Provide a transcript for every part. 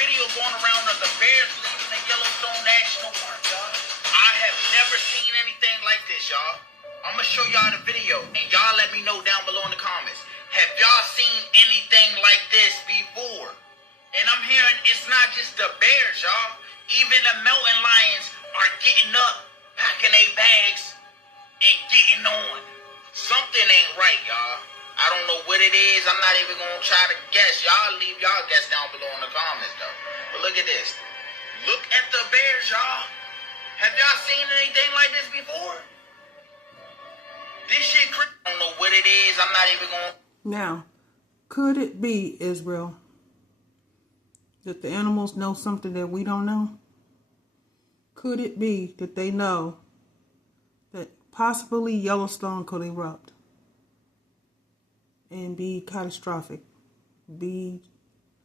video going around of the bears leaving the Yellowstone National Park, y'all. I have never seen anything like this, y'all. I'm gonna show y'all the video, and y'all let me know down below in the comments. Have y'all seen anything like this before? And I'm hearing it's not just the bears, y'all. Even the mountain lions are getting up, packing their bags, and getting on. Something ain't right, y'all. I don't know what it is. I'm not even gonna try to guess. Y'all leave y'all guess down below in the comments, though. But look at this. Look at the bears, y'all. Have y'all seen anything like this before? This shit crazy. I don't know what it is. I'm not even gonna... Now, could it be, Israel, that the animals know something that we don't know? Could it be that they know that possibly Yellowstone could erupt and be catastrophic, be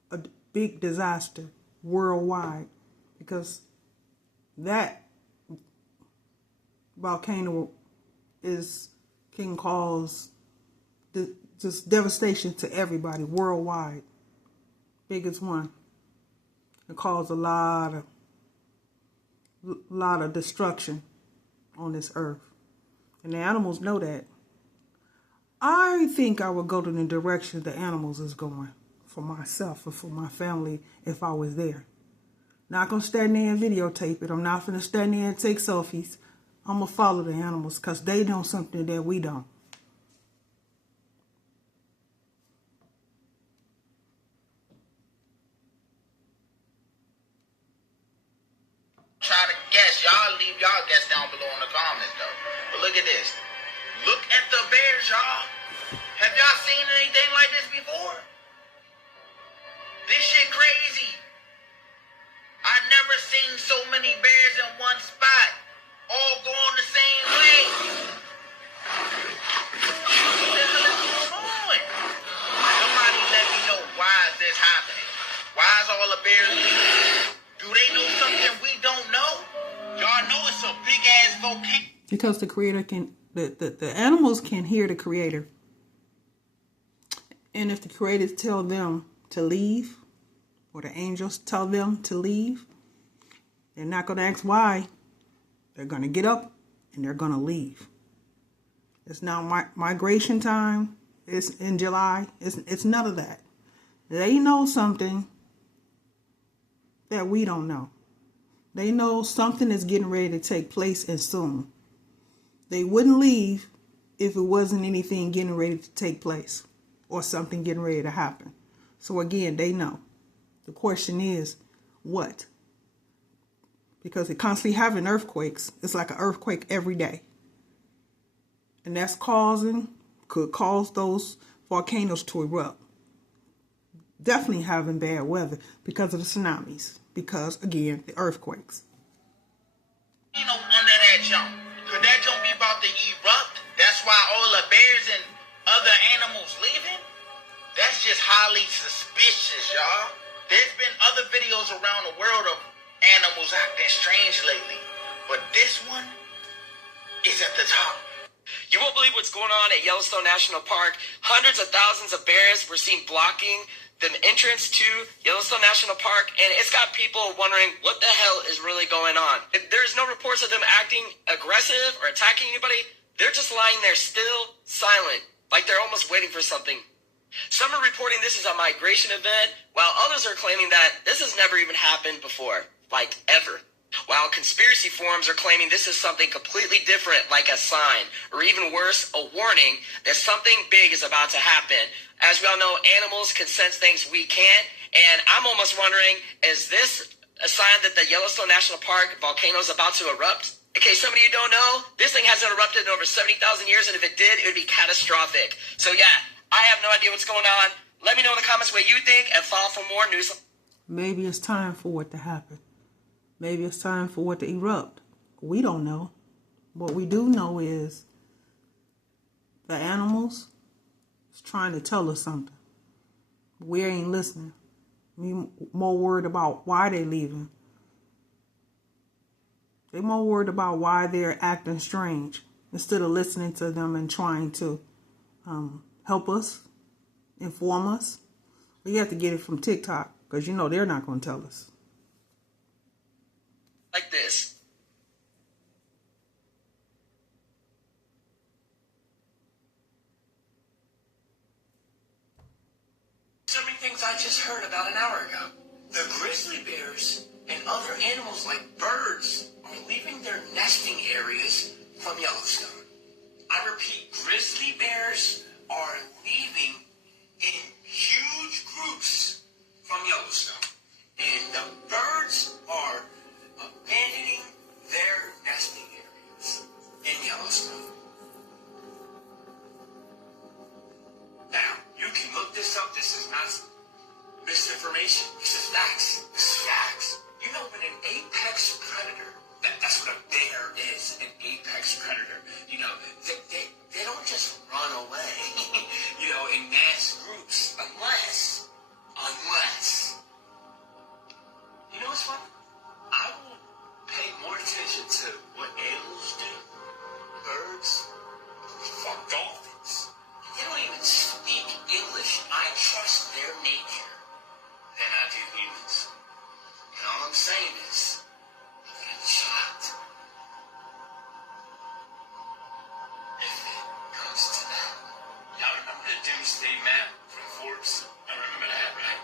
a big disaster worldwide, because that volcano can cause just devastation to everybody worldwide. Biggest one. It cause a lot of destruction on this earth, and the animals know that. I think I would go to the direction the animals is going for myself or for my family if I was there. Not gonna stand there and videotape it. I'm not gonna stand there and take selfies. I'm gonna follow the animals because they know something that we don't. Try to guess. Y'all leave y'all guess down below in the comments, though. But look at this. Look at the bears, y'all. Have y'all seen anything like this before? This shit crazy. I've never seen so many bears in one spot, all going the same way. What the hell is going on? Somebody let me know, why is this happening? Why is all the bears leaving? Do they know something we don't know? Y'all know it's a big ass volcano. Because the creator can, the animals can hear the creator. And if the creators tell them to leave, or the angels tell them to leave, they're not going to ask why. They're going to get up and they're going to leave. It's now migration time. It's in July. It's none of that. They know something that we don't know. They know something is getting ready to take place and soon. They wouldn't leave if it wasn't anything getting ready to take place or something getting ready to happen. So again, they know. The question is, what? Because they're constantly having earthquakes. It's like an earthquake every day. And that's could cause those volcanoes to erupt. Definitely having bad weather because of the tsunamis. Because, again, the earthquakes. You know, under that jump. Could that jump be about to erupt? That's why all the bears and other animals leaving? That's just highly suspicious, y'all. There's been other videos around the world of animals acting strange lately. But this one is at the top. You won't believe what's going on at Yellowstone National Park. Hundreds of thousands of bears were seen blocking the entrance to Yellowstone National Park, and it's got people wondering what the hell is really going on. There's no reports of them acting aggressive or attacking anybody. They're just lying there still, silent, like they're almost waiting for something. Some are reporting this is a migration event, while others are claiming that this has never even happened before, like ever. While conspiracy forums are claiming this is something completely different, like a sign, or even worse, a warning that something big is about to happen. As we all know, animals can sense things we can't, and I'm almost wondering, is this a sign that the Yellowstone National Park volcano is about to erupt? In case some of you don't know, this thing hasn't erupted in over 70,000 years, and if it did, it would be catastrophic. So yeah, I have no idea what's going on. Let me know in the comments what you think, and follow for more news. Maybe it's time for it to happen. Maybe it's time for it to erupt. We don't know. What we do know is the animals is trying to tell us something. We ain't listening. We more worried about why they leaving. They more worried about why they're acting strange instead of listening to them and trying to help us, inform us. We have to get it from TikTok. Because you know they're not going to tell us. Like this. So many things I just heard about an hour ago. The grizzly bears and other animals like birds are leaving their nesting areas from Yellowstone. I repeat, grizzly bears are leaving in huge groups from Yellowstone. And the birds are abandoning their nesting areas in Yellowstone. Now, you can look this up. This is not misinformation. This is facts. This is facts. You know, when an apex predator, that's what a bear is, an apex predator. You know, they don't just run away, you know, in mass groups unless, you know what's funny? I will pay more attention to what animals do, birds, fuck dolphins. They don't even speak English. I trust their nature than I do humans. And all I'm saying is, I'm getting shocked. If it comes to that. Y'all remember the Doomsday Map from Forbes? I remember that, right?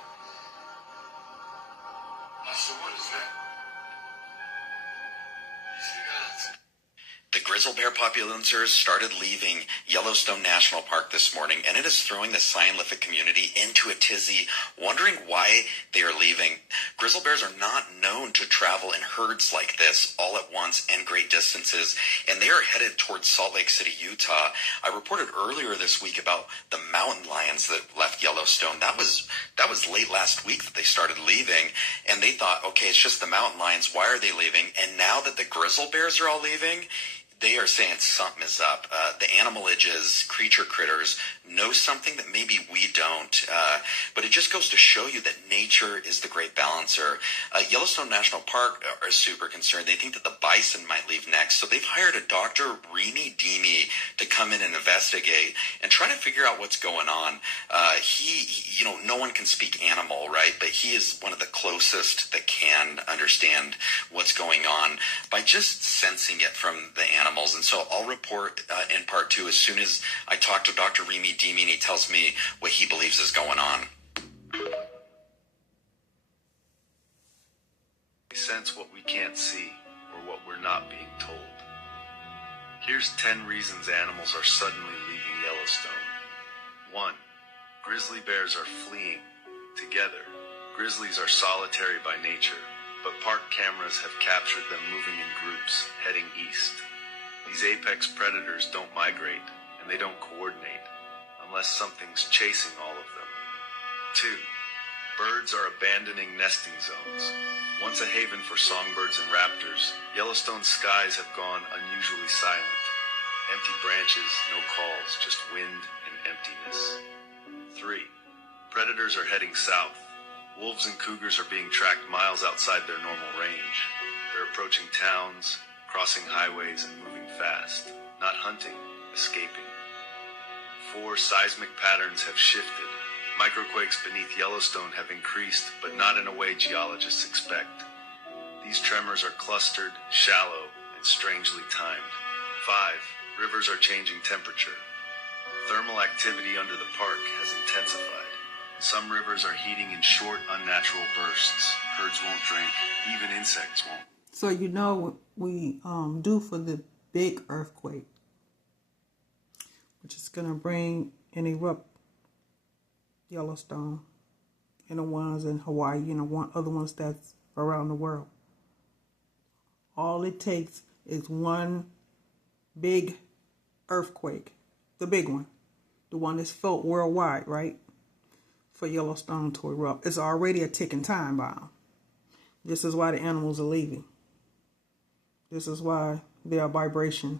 So what is that? The grizzly bear populations started leaving Yellowstone National Park this morning, and it is throwing the scientific community into a tizzy, wondering why they are leaving. Grizzly bears are not known to travel in herds like this all at once and great distances, and they are headed towards Salt Lake City, Utah. I reported earlier this week about the mountain lions that left Yellowstone. That was late last week that they started leaving, and they thought, okay, it's just the mountain lions. Why are they leaving? And now that the grizzly bears are all leaving, they are saying something is up. The animalages, creature critters, know something that maybe we don't. But it just goes to show you that nature is the great balancer. Yellowstone National Park are super concerned. They think that the bison might leave next. So they've hired a Dr. Remy Deemy to come in and investigate and try to figure out what's going on. No one can speak animal, right? But he is one of the closest that can understand what's going on by just sensing it from the animals. And so I'll report in part 2 as soon as I talk to Dr. Remy Deemy and he tells me what he believes is going on. We sense what we can't see or what we're not being told. Here's 10 reasons animals are suddenly leaving Yellowstone. 1. Grizzly bears are fleeing together. Grizzlies are solitary by nature, but park cameras have captured them moving in groups, heading east. These apex predators don't migrate, and they don't coordinate, unless something's chasing all of them. 2. Birds are abandoning nesting zones. Once a haven for songbirds and raptors, Yellowstone's skies have gone unusually silent. Empty branches, no calls, just wind and emptiness. 3. Predators are heading south. Wolves and cougars are being tracked miles outside their normal range. They're approaching towns, crossing highways, and moving fast. Not hunting, escaping. 4. Seismic patterns have shifted. Microquakes beneath Yellowstone have increased, but not in a way geologists expect. These tremors are clustered, shallow, and strangely timed. 5. Rivers are changing temperature. Thermal activity under the park has intensified. Some rivers are heating in short, unnatural bursts. Herds won't drink. Even insects won't. So you know what we do for the big earthquake, which is going to bring and erupt Yellowstone and the ones in Hawaii and the other ones that's around the world. All it takes is one big earthquake, the big one, the one that's felt worldwide, right? For Yellowstone to erupt. It's already a ticking time bomb. This is why the animals are leaving. This is why their vibration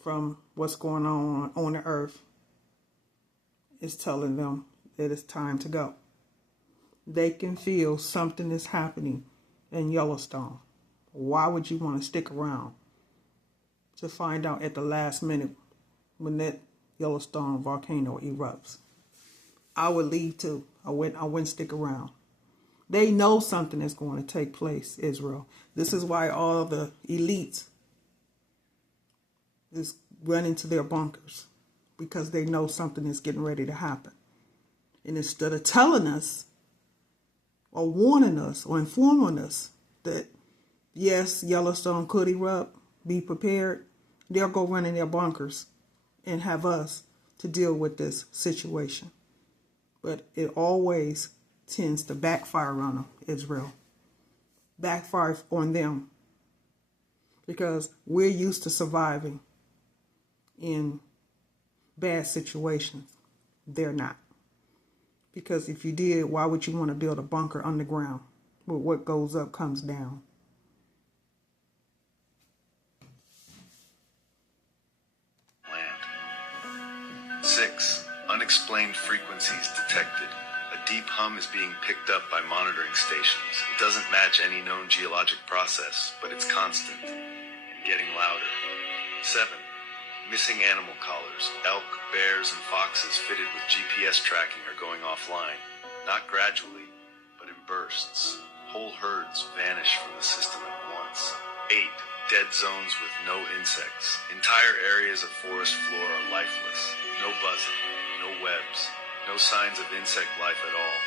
from what's going on the earth is telling them that it's time to go. They can feel something is happening in Yellowstone. Why would you want to stick around to find out at the last minute when that Yellowstone volcano erupts? I would leave too. I wouldn't stick around. They know something is going to take place, Israel. This is why all the elites is running to their bunkers, because they know something is getting ready to happen. And instead of telling us or warning us or informing us that, yes, Yellowstone could erupt, be prepared, they'll go run in their bunkers and have us to deal with this situation. But it always tends to backfire on them, Israel. Backfire on them. Because we're used to surviving in bad situations. They're not. Because if you did, why would you want to build a bunker underground where what goes up comes down? Land. 6. Unexplained frequencies detected. A deep hum is being picked up by monitoring stations. It doesn't match any known geologic process, but it's constant and getting louder. 7. Missing animal collars. Elk, bears, and foxes fitted with GPS tracking are going offline. Not gradually, but in bursts. Whole herds vanish from the system at once. 8. Dead zones with no insects. Entire areas of forest floor are lifeless. No buzzing, no webs, no signs of insect life at all.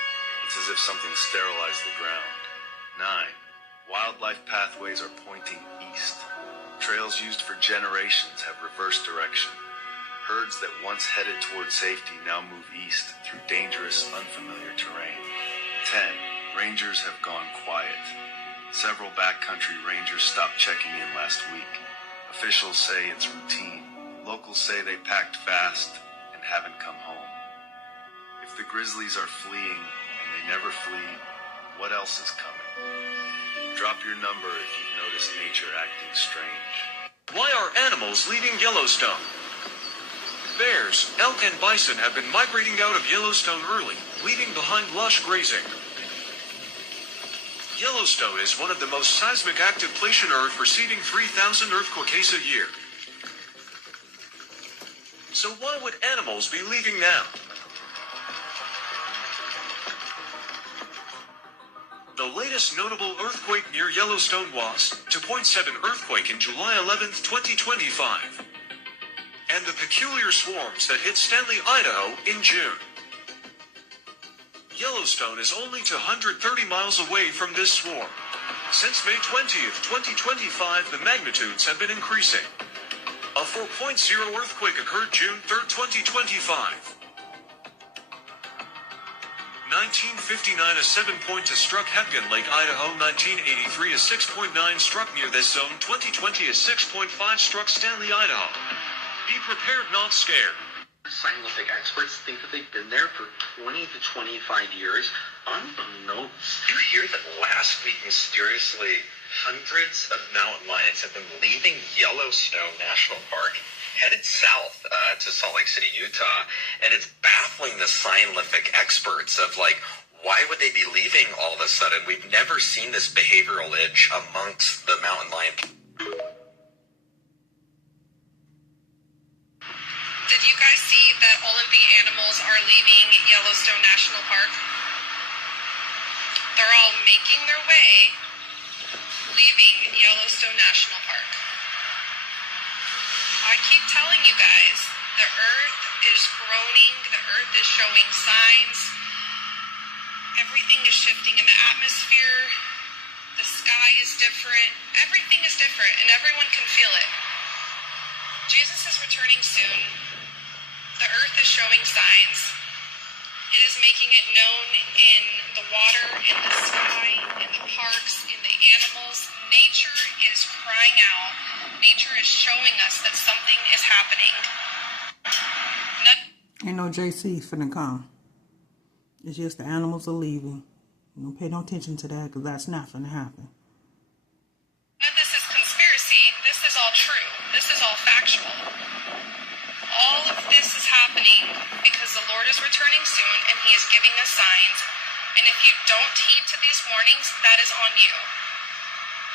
It's as if something sterilized the ground. 9. Wildlife pathways are pointing east. Trails used for generations have reversed direction. Herds that once headed toward safety now move east through dangerous, unfamiliar terrain. 10. Rangers have gone quiet. Several backcountry rangers stopped checking in last week. Officials say it's routine. Locals say they packed fast and haven't come home. If the grizzlies are fleeing and they never flee, what else is coming? Drop your number if you've noticed nature acting strange. Why are animals leaving Yellowstone? Bears, elk, and bison have been migrating out of Yellowstone early, leaving behind lush grazing. Yellowstone is one of the most seismic active places on Earth, receiving 3,000 earthquakes a year. So why would animals be leaving now? The latest notable earthquake near Yellowstone was 2.7 earthquake in July 11, 2025. And the peculiar swarms that hit Stanley, Idaho in June. Yellowstone is only 230 miles away from this swarm. Since May 20th, 2025, the magnitudes have been increasing. A 4.0 earthquake occurred June 3rd, 2025. 1959, a 7.2 struck Hebgen Lake, Idaho. 1983, a 6.9 struck near this zone. 2020, a 6.5 struck Stanley, Idaho. Be prepared, not scared. Scientific experts think that they've been there for 20 to 25 years. Unbeknownst. You hear that last week, mysteriously, hundreds of mountain lions have been leaving Yellowstone National Park, headed south to Salt Lake City, Utah, and it's baffling the scientific experts of, like, why would they be leaving all of a sudden? We've never seen this behavioral itch amongst the mountain lion. Did you guys see that all of the animals are leaving Yellowstone National Park? They're all making their way, leaving Yellowstone National Park. I keep telling you guys, the earth is groaning, the earth is showing signs. Everything is shifting in the atmosphere. The sky is different. Everything is different, and everyone can feel it. Jesus is returning soon. The earth is showing signs. It is making it known in the water, in the sky, in the parks, in the animals. Nature is crying out. Nature is showing us that something is happening. Ain't no JC finna come. It's just the animals are leaving. Don't pay no attention to that, because that's not finna happen. None of this is conspiracy. This is all true. This is all factual. All of this is happening because the Lord is returning soon, and He is giving us signs. And if you don't heed to these warnings, that is on you.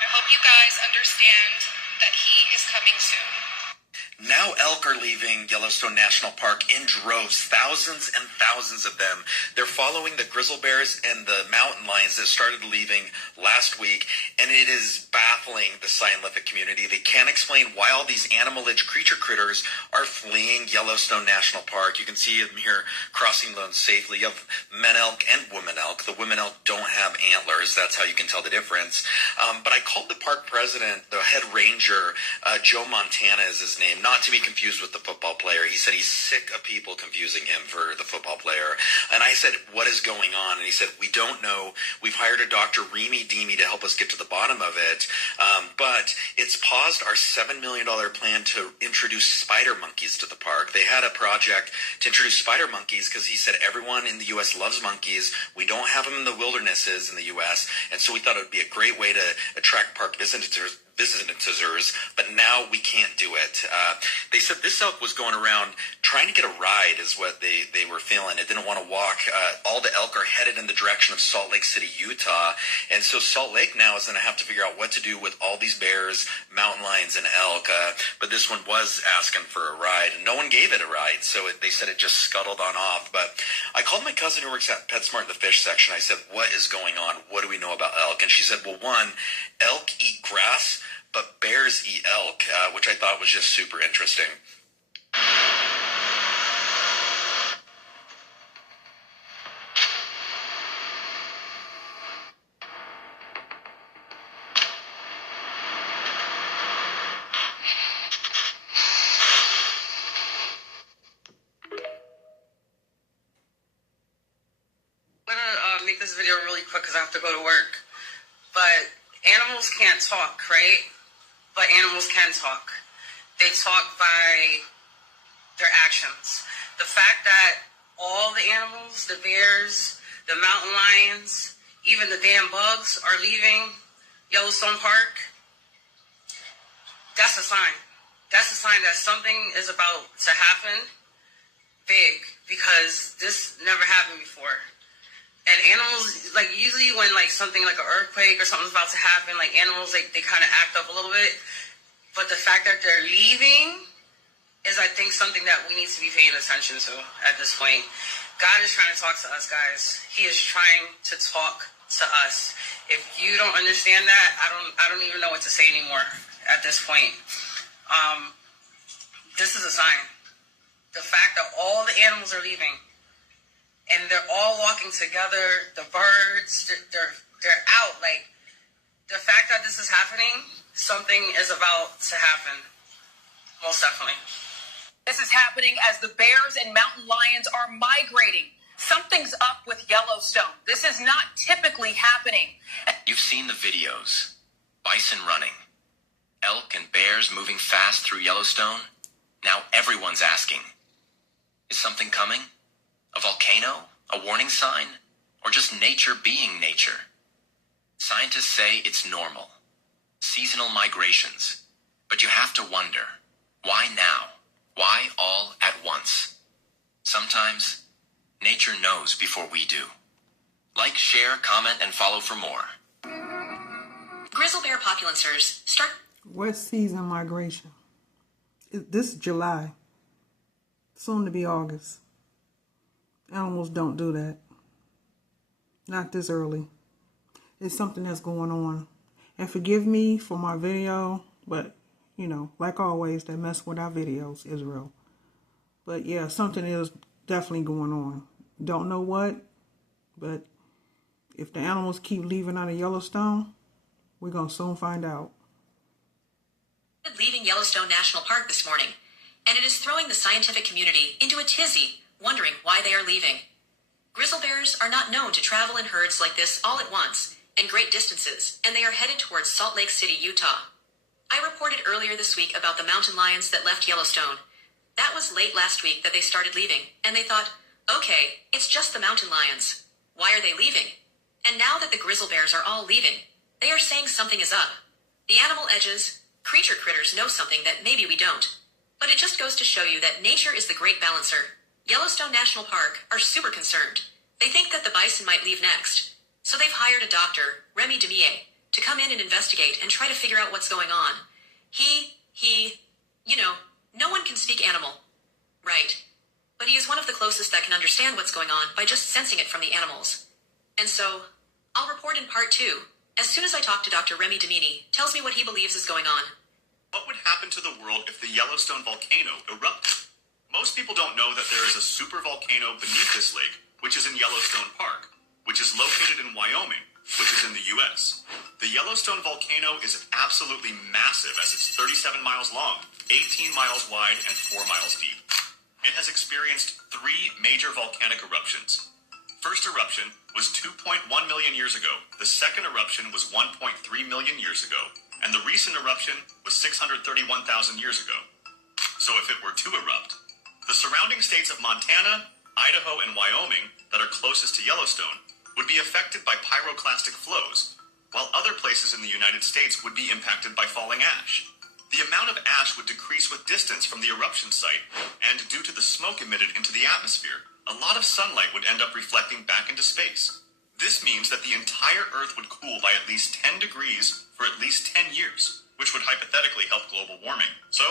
I hope you guys understand that He is coming soon. Now elk are leaving Yellowstone National Park in droves, thousands and thousands of them. They're following the grizzly bears and the mountain lions that started leaving last week, and it is baffling the scientific community. They can't explain why all these animal-age creature critters are fleeing Yellowstone National Park. You can see them here crossing those safely. You have men elk and women elk. The women elk don't have antlers. That's how you can tell the difference. But I called the park president, the head ranger, Joe Montana is his name, not to be confused with the football player. He said he's sick of people confusing him for the football player. And I said, what is going on? And he said, we don't know. We've hired a Dr. Remy Deemy to help us get to the bottom of it. But it's paused our $7 million plan to introduce spider monkeys to the park. They had a project to introduce spider monkeys because he said everyone in the U.S. loves monkeys. We don't have them in the wildernesses in the U.S. And so we thought it would be a great way to attract park visitors, but now we can't do it. They said this elk was going around trying to get a ride is what they were feeling. It didn't want to walk. All the elk are headed in the direction of Salt Lake City, Utah. And so Salt Lake now is going to have to figure out what to do with all these bears, mountain lions, and elk. But this one was asking for a ride, and no one gave it a ride. So they said it just scuttled on off. But I called my cousin who works at PetSmart in the fish section. I said, what is going on? What do we know about elk? And she said, well, one, elk eat grass, but bears eat elk, which I thought was just super interesting. I'm gonna make this video really quick because I have to go to work. But animals can't talk, right? But animals can talk. They talk by their actions. The fact that all the animals, the bears, the mountain lions, even the damn bugs are leaving Yellowstone Park, that's a sign. That's a sign that something is about to happen big, because this never happened before. And animals, like, usually when, like, something like an earthquake or something's about to happen, like, animals, like, they kind of act up a little bit. But the fact that they're leaving is, I think, something that we need to be paying attention to at this point. God is trying to talk to us, guys. He is trying to talk to us. If you don't understand that, I don't even know what to say anymore at this point. This is a sign. The fact that all the animals are leaving, and they're all walking together, the birds, they're out. Like, the fact that this is happening, something is about to happen. Most definitely. This is happening as the bears and mountain lions are migrating. Something's up with Yellowstone. This is not typically happening. You've seen the videos. Bison running. Elk and bears moving fast through Yellowstone. Now everyone's asking, is something coming? A volcano? A warning sign? Or just nature being nature? Scientists say it's normal. Seasonal migrations. But you have to wonder, why now? Why all at once? Sometimes, nature knows before we do. Like, share, comment, and follow for more. Grizzly bear populancers start... What season migration? This is July. Soon to be August. Animals don't do that. Not this early. It's something that's going on. And forgive me for my video, but, you know, like always, they mess with our videos, Israel. But yeah, something is definitely going on. Don't know what, but if the animals keep leaving out of Yellowstone, we're going to soon find out. Leaving Yellowstone National Park this morning, and it is throwing the scientific community into a tizzy, wondering why they are leaving. Grizzly bears are not known to travel in herds like this all at once and great distances, and they are headed towards Salt Lake City, Utah. I reported earlier this week about the mountain lions that left Yellowstone. That was late last week that they started leaving, and they thought, okay, it's just the mountain lions. Why are they leaving? And now that the grizzly bears are all leaving, they are saying something is up. The animal edges, creature critters know something that maybe we don't. But it just goes to show you that nature is the great balancer. Yellowstone National Park are super concerned. They think that the bison might leave next. So they've hired a doctor, Remy Deemy, to come in and investigate and try to figure out what's going on. He No one can speak animal. Right. But he is one of the closest that can understand what's going on by just sensing it from the animals. And so, I'll report in part 2, as soon as I talk to Dr. Remy Domini, tells me what he believes is going on. What would happen to the world if the Yellowstone volcano erupted? Most people don't know that there is a supervolcano beneath this lake, which is in Yellowstone Park, which is located in Wyoming, which is in the U.S. The Yellowstone volcano is absolutely massive, as it's 37 miles long, 18 miles wide, and 4 miles deep. It has experienced 3 major volcanic eruptions. First eruption was 2.1 million years ago. The second eruption was 1.3 million years ago. And the recent eruption was 631,000 years ago. So if it were to erupt, the surrounding states of Montana, Idaho, and Wyoming that are closest to Yellowstone would be affected by pyroclastic flows, while other places in the United States would be impacted by falling ash. The amount of ash would decrease with distance from the eruption site, and due to the smoke emitted into the atmosphere, a lot of sunlight would end up reflecting back into space. This means that the entire Earth would cool by at least 10 degrees for at least 10 years, which would hypothetically help global warming. So,